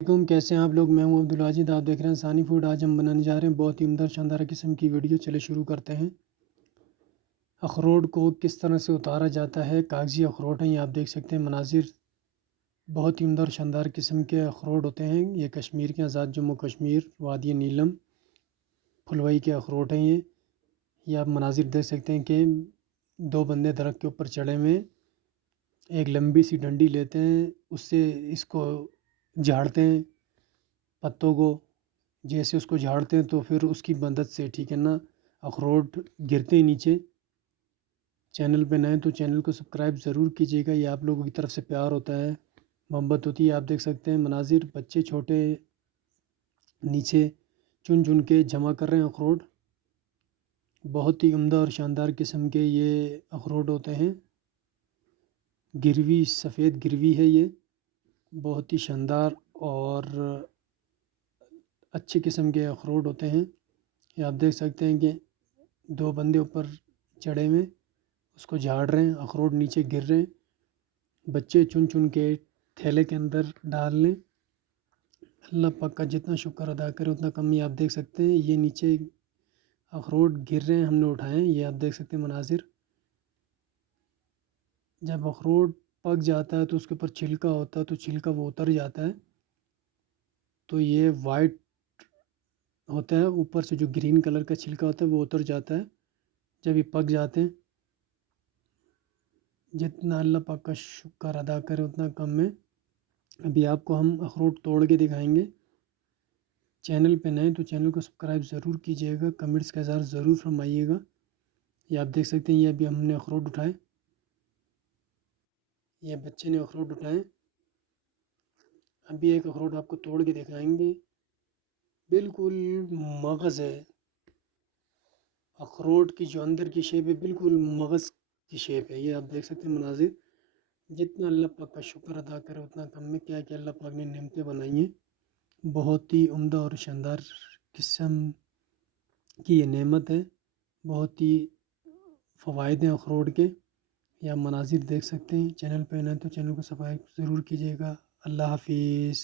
علیکم، کیسے ہیں آپ لوگ؟ میں ہوں عبدالواجد، آپ دیکھ رہے ہیں ثانی فوڈ۔ آج ہم بنانے جا رہے ہیں بہت ہی عمدہ شاندار قسم کی ویڈیو۔ چلے شروع کرتے ہیں۔ اخروٹ کو کس طرح سے اتارا جاتا ہے۔ کاغذی اخروٹ ہیں، یہ آپ دیکھ سکتے ہیں مناظر۔ بہت ہی عمدہ اور شاندار قسم کے اخروٹ ہوتے ہیں یہ، کشمیر کے، آزاد جموں کشمیر، وادی نیلم پھلوئی کے اخروٹ ہیں یہ آپ مناظر دیکھ سکتے ہیں کہ دو بندے درخت کے اوپر چڑھے ہوئے ہیں۔ ایک لمبی سی ڈنڈی لیتے ہیں، اس سے اس کو جھاڑتے ہیں، پتوں کو جیسے اس کو جھاڑتے ہیں تو پھر اس کی مدد سے، ٹھیک ہے نا، اخروٹ گرتے ہیں نیچے۔ چینل پہ نئے تو چینل کو سبسکرائب ضرور کیجیے گا، یہ آپ لوگوں کی طرف سے پیار ہوتا ہے، محبت ہوتی ہے۔ آپ دیکھ سکتے ہیں مناظر، بچے چھوٹے نیچے چن چن کے جمع کر رہے ہیں اخروٹ۔ بہت ہی عمدہ اور شاندار قسم کے یہ اخروٹ ہوتے ہیں۔ گروی، سفید گروی ہے یہ، بہت ہی شاندار اور اچھے قسم کے اخروٹ ہوتے ہیں یہ آپ دیکھ سکتے ہیں کہ دو بندے اوپر چڑھے ہوئے اس کو جھاڑ رہے ہیں، اخروٹ نیچے گر رہے ہیں، بچے چن چن کے تھیلے کے اندر ڈال لیں۔ اللہ پاک کا جتنا شکر ادا کرے اتنا کم ہی۔ آپ دیکھ سکتے ہیں یہ نیچے اخروٹ گر رہے ہیں، ہم نے اٹھائے ہیں، یہ آپ دیکھ سکتے ہیں مناظر۔ جب اخروٹ پک جاتا ہے تو اس کے اوپر چھلکا ہوتا ہے تو چھلکا وہ اتر جاتا ہے، تو یہ وائٹ ہوتا ہے، اوپر سے جو گرین کلر کا چھلکا ہوتا ہے وہ اتر جاتا ہے جب یہ پک جاتے ہیں۔ جتنا اللہ پاک کا شکر ادا کرے اتنا کم ہے۔ ابھی آپ کو ہم اخروٹ توڑ کے دکھائیں گے۔ چینل پہ نئے تو چینل کو سبسکرائب ضرور کیجیے گا، کمنٹس کا اظہار ضرور فرمائیے گا۔ یہ آپ دیکھ سکتے ہیں یہ ابھی ہم نے اخروٹ اٹھائے، یہ بچے نے اخروٹ اٹھائے۔ ابھی ایک اخروٹ آپ کو توڑ کے دکھائیں گے، بالکل مغز ہے اخروٹ کی، جو اندر کی شیپ ہے بالکل مغز کی شیپ ہے، یہ آپ دیکھ سکتے ہیں مناظر۔ جتنا اللہ پاک کا شکر ادا کرے اتنا کم میں، کیا کہ اللہ پاک نے نعمتیں بنائی ہیں، بہت ہی عمدہ اور شاندار قسم کی یہ نعمت ہے، بہت ہی فوائد ہیں اخروٹ کے، یہ آپ مناظر دیکھ سکتے ہیں۔ چینل پہ نہ تو چینل کو سبسکرائب ضرور کیجیے گا۔ اللہ حافظ۔